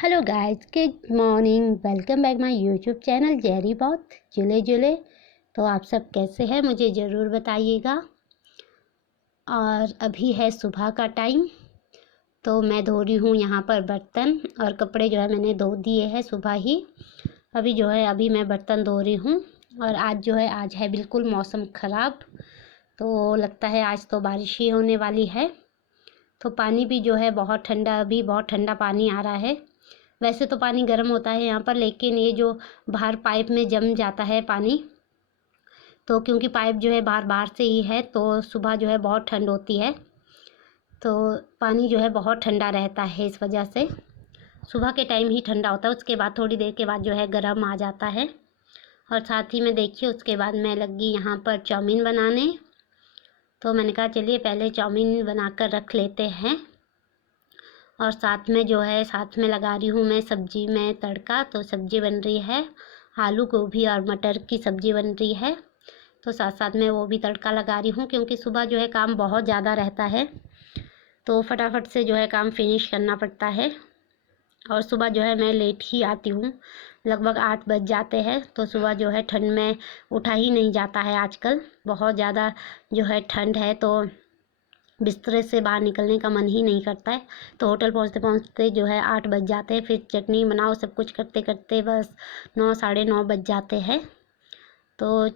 Hello guys, good morning. Welcome back my YouTube channel Jerry बहुत जुले जुले। तो आप सब कैसे हैं मुझे ज़रूर बताइएगा। और अभी है सुबह का टाइम, तो मैं धो रही हूँ यहाँ पर बर्तन और कपड़े जो है मैंने धो दिए हैं सुबह ही। अभी मैं बर्तन धो रही हूँ। और आज है बिल्कुल मौसम ख़राब, तो लगता है आज तो बारिश ही होने वाली है। तो पानी भी जो है बहुत ठंडा, अभी बहुत ठंडा पानी आ रहा है। वैसे तो पानी गर्म होता है यहाँ पर, लेकिन ये जो बाहर पाइप में जम जाता है पानी, तो क्योंकि पाइप जो है बाहर से ही है, तो सुबह जो है बहुत ठंड होती है, तो पानी जो है बहुत ठंडा रहता है। इस वजह से सुबह के टाइम ही ठंडा होता है, उसके बाद थोड़ी देर के बाद जो है गर्म आ जाता है। और साथ ही में देखिए उसके बाद मैं लगी यहाँ पर चाउमीन बनाने। तो मैंने कहा चलिए पहले चाउमीन बना कर रख लेते हैं। और साथ में लगा रही हूँ मैं सब्जी में तड़का। तो सब्जी बन रही है, आलू गोभी और मटर की सब्जी बन रही है। तो साथ साथ में वो भी तड़का लगा रही हूँ, क्योंकि सुबह जो है काम बहुत ज़्यादा रहता है, तो फटाफट से जो है काम फिनिश करना पड़ता है। और सुबह जो है मैं लेट ही आती हूँ, लगभग 8 बज जाते हैं। तो सुबह जो है ठंड में उठा ही नहीं जाता है, आजकल बहुत ज़्यादा जो है ठंड है, तो बिस्तरे से बाहर निकलने का मन ही नहीं करता है। तो होटल पहुंचते पहुंचते जो है 8 बज जाते हैं, फिर चटनी बनाओ, सब कुछ करते करते बस 9 साढ़े 9 बज जाते हैं। तो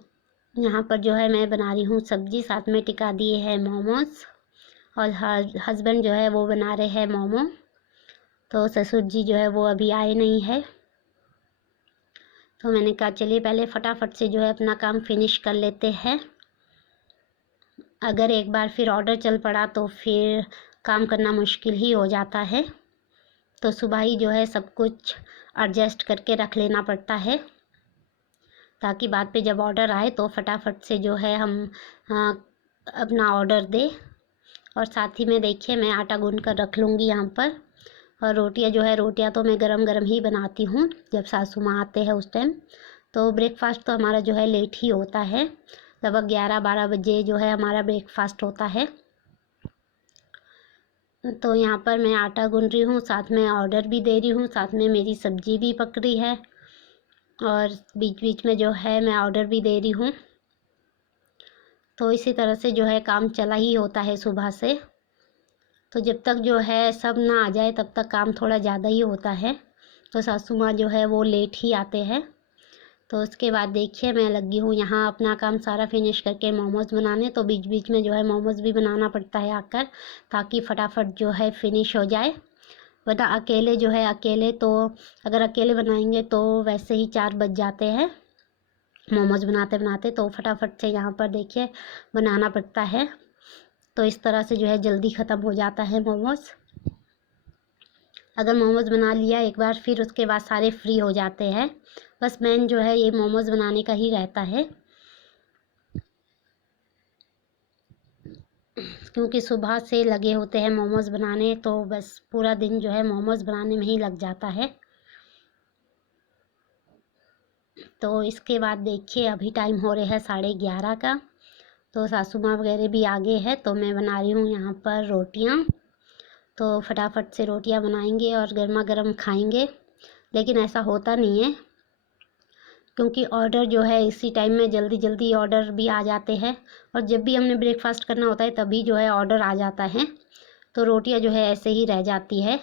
यहाँ पर जो है मैं बना रही हूँ सब्जी, साथ में टिका दिए हैं मोमोज। और हस्बैंड जो है वो बना रहे हैं मोमो। तो ससुर जी जो है वो अभी आए नहीं है, तो मैंने कहा चलिए पहले फटाफट से जो है अपना काम फिनिश कर लेते हैं। अगर एक बार फिर ऑर्डर चल पड़ा तो फिर काम करना मुश्किल ही हो जाता है। तो सुबह ही जो है सब कुछ एडजस्ट करके रख लेना पड़ता है, ताकि बाद पे जब ऑर्डर आए तो फटाफट से जो है हम अपना ऑर्डर दें। और साथ ही में देखिए मैं आटा गूंद कर रख लूँगी यहाँ पर। और रोटियाँ तो मैं गरम गरम ही बनाती हूँ जब सासू माँ आते हैं उस टाइम। तो ब्रेकफास्ट तो हमारा जो है लेट ही होता है, लगभग 11-12 बजे जो है हमारा ब्रेकफास्ट होता है। तो यहाँ पर मैं आटा गूंद रही हूँ, साथ में ऑर्डर भी दे रही हूँ, साथ में मेरी सब्जी भी पक रही है, और बीच बीच में जो है मैं ऑर्डर भी दे रही हूँ। तो इसी तरह से जो है काम चला ही होता है सुबह से। तो जब तक जो है सब ना आ जाए तब तक काम थोड़ा ज़्यादा ही होता है। तो सासू माँ जो है वो लेट ही आते हैं। तो उसके बाद देखिए मैं लगी हूँ यहाँ अपना काम सारा फिनिश करके मोमोज़ बनाने। तो बीच बीच में जो है मोमोज़ भी बनाना पड़ता है आकर, ताकि फटाफट जो है फिनिश हो जाए। वरना अगर अकेले बनाएंगे तो वैसे ही 4 बज जाते हैं मोमोज़ बनाते बनाते। तो फटाफट से यहाँ पर देखिए बनाना पड़ता है। तो इस तरह से जो है जल्दी ख़त्म हो जाता है मोमोज़। अगर मोमोज़ बना लिया एक बार, फिर उसके बाद सारे फ्री हो जाते हैं। बस मेन जो है ये मोमोज़ बनाने का ही रहता है, क्योंकि सुबह से लगे होते हैं मोमोज़ बनाने, तो बस पूरा दिन जो है मोमोज़ बनाने में ही लग जाता है। तो इसके बाद देखिए अभी टाइम हो रहा है 11:30 का। तो सासू माँ वगैरह भी आगे है, तो मैं बना रही हूँ यहाँ पर रोटियाँ। तो फटाफट से रोटियाँ बनाएंगे और गर्मा गर्म खाएंगे। लेकिन ऐसा होता नहीं है, क्योंकि ऑर्डर जो है इसी टाइम में जल्दी जल्दी ऑर्डर भी आ जाते हैं। और जब भी हमने ब्रेकफास्ट करना होता है तभी जो है ऑर्डर आ जाता है, तो रोटियां जो है ऐसे ही रह जाती है।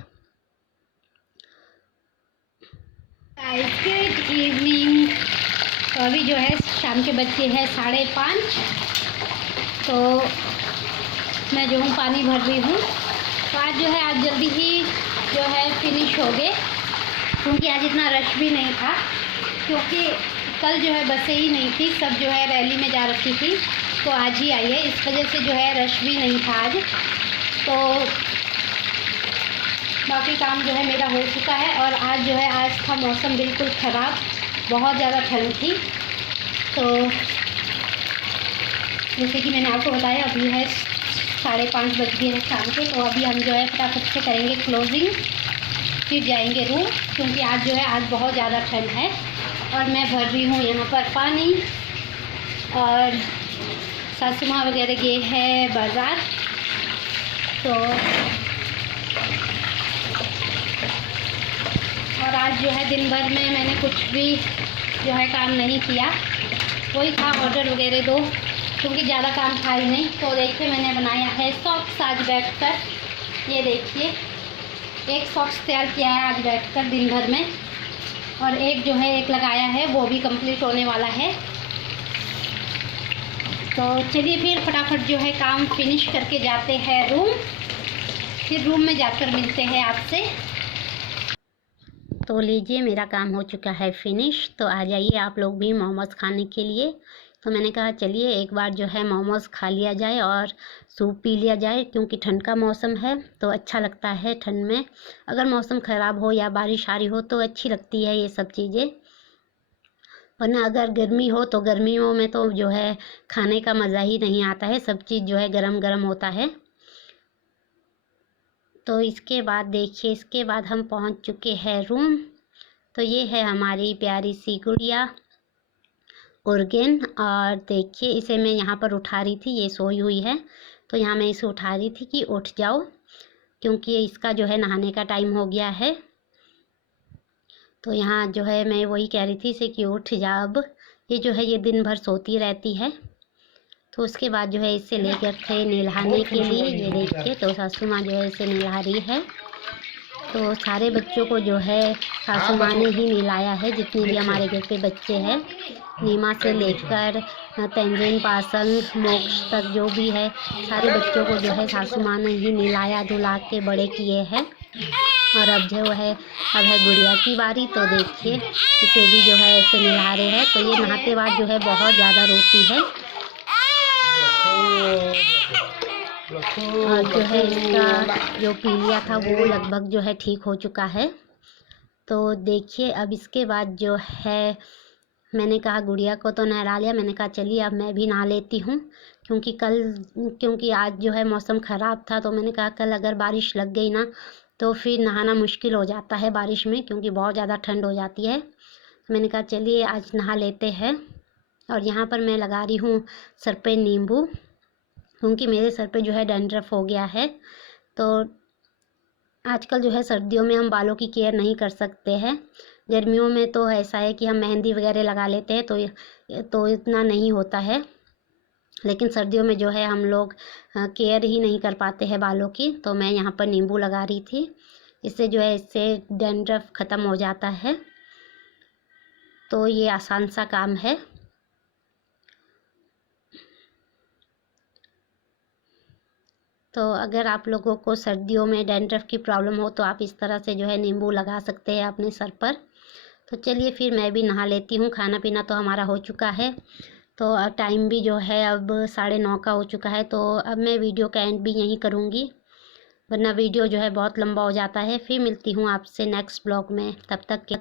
Good evening. तो अभी जो है शाम के बजे हैं 5:30। तो मैं जो हूँ पानी भर रही हूँ। तो आज जल्दी ही जो है फिनिश हो गए, क्योंकि आज इतना रश भी नहीं था, क्योंकि कल जो है बसें ही नहीं थी, सब जो है रैली में जा रखी थी, तो आज ही आई है, इस वजह से जो है रश भी नहीं था आज। तो बाकी काम जो है मेरा हो चुका है। और आज था मौसम बिल्कुल ख़राब, बहुत ज़्यादा ठंड थी। तो जैसे कि मैंने आपको बताया अभी है 5:30 बज गए हैं शाम के। तो अभी हम जो है फटाफट से करेंगे क्लोजिंग, फिर जाएंगे रूम, क्योंकि आज बहुत ज़्यादा ठंड है। और मैं भर रही हूँ यहाँ पर पानी। और सासू माँ वगैरह गए हैं बाज़ार। तो और आज जो है दिन भर में मैंने कुछ भी जो है काम नहीं किया, वही था ऑर्डर वगैरह दो, क्योंकि ज़्यादा काम था ही नहीं। तो देखिए मैंने बनाया है सॉक्स आज बैठकर, ये देखिए एक सॉक्स तैयार किया है आज बैठकर दिन भर में, और एक जो है एक लगाया है, वो भी कंप्लीट होने वाला है। तो चलिए फिर फटाफट जो है काम फिनिश करके जाते हैं रूम, फिर रूम में जाकर मिलते हैं आपसे। तो लीजिए मेरा काम हो चुका है फिनिश। तो आ जाइए आप लोग भी मोमोज़ खाने के लिए। तो मैंने कहा चलिए एक बार जो है मोमोज़ खा लिया जाए और सूप पी लिया जाए, क्योंकि ठंड का मौसम है तो अच्छा लगता है ठंड में। अगर मौसम ख़राब हो या बारिश आ रही हो तो अच्छी लगती है ये सब चीज़ें, वरना अगर गर्मी हो तो गर्मियों में तो जो है खाने का मज़ा ही नहीं आता है, सब चीज़ जो है गरम गरम होता है। तो इसके बाद देखिए, इसके बाद हम पहुंच चुके हैं रूम। तो ये है हमारी प्यारी सी गुड़िया उर्गेन, और देखिए इसे मैं यहाँ पर उठा रही थी, ये सोई हुई है तो यहाँ मैं इसे उठा रही थी कि उठ जाओ, क्योंकि इसका जो है नहाने का टाइम हो गया है। तो यहाँ जो है मैं वही कह रही थी इसे कि उठ जा अब। ये जो है ये दिन भर सोती रहती है। तो उसके बाद जो है इसे लेकर थे नहलाने के लिए, ये देखिए तो सासू माँ जो है इसे नहला रही है। तो सारे बच्चों को जो है सासू माँ ने ही नहलाया है, जितने भी हमारे घर पे बच्चे हैं, नीमा से लेकर तंजीन, पासंग, मोक्ष तक जो भी है, सारे बच्चों को जो है सासू माँ ने ही नहलाया धुला के बड़े किए हैं। और अब जो है अब है गुड़िया की बारी। तो देखिए इसे भी जो है ऐसे नहला रहे हैं। तो ये नहाते बाद जो है बहुत ज़्यादा रोती है, और जो है इसका जो पीलिया था वो लगभग जो है ठीक हो चुका है। तो देखिए अब इसके बाद जो है मैंने कहा गुड़िया को तो नहला लिया, मैंने कहा चलिए अब मैं भी नहा लेती हूँ, क्योंकि आज जो है मौसम ख़राब था। तो मैंने कहा कल अगर बारिश लग गई ना तो फिर नहाना मुश्किल हो जाता है बारिश में, क्योंकि बहुत ज़्यादा ठंड हो जाती है। तो मैंने कहा चलिए आज नहा लेते हैं। और यहाँ पर मैं लगा रही हूँ सर पे नींबू, क्योंकि मेरे सर पे जो है डैंड्रफ हो गया है। तो आजकल जो है सर्दियों में हम बालों की केयर नहीं कर सकते हैं, गर्मियों में तो ऐसा है कि हम मेहंदी वगैरह लगा लेते हैं तो इतना नहीं होता है, लेकिन सर्दियों में जो है हम लोग केयर ही नहीं कर पाते हैं बालों की। तो मैं यहाँ पर नींबू लगा रही थी, इससे जो है इससे डैंड्रफ ख़त्म हो जाता है। तो ये आसान सा काम है। तो अगर आप लोगों को सर्दियों में डैंड्रफ की प्रॉब्लम हो तो आप इस तरह से जो है नींबू लगा सकते हैं अपने सर पर। तो चलिए फिर मैं भी नहा लेती हूँ, खाना पीना तो हमारा हो चुका है। तो टाइम भी जो है अब 9:30 का हो चुका है। तो अब मैं वीडियो का एंड भी यहीं करूँगी, वरना वीडियो जो है बहुत लंबा हो जाता है। फिर मिलती हूँ आपसे नेक्स्ट ब्लॉग में, तब तक के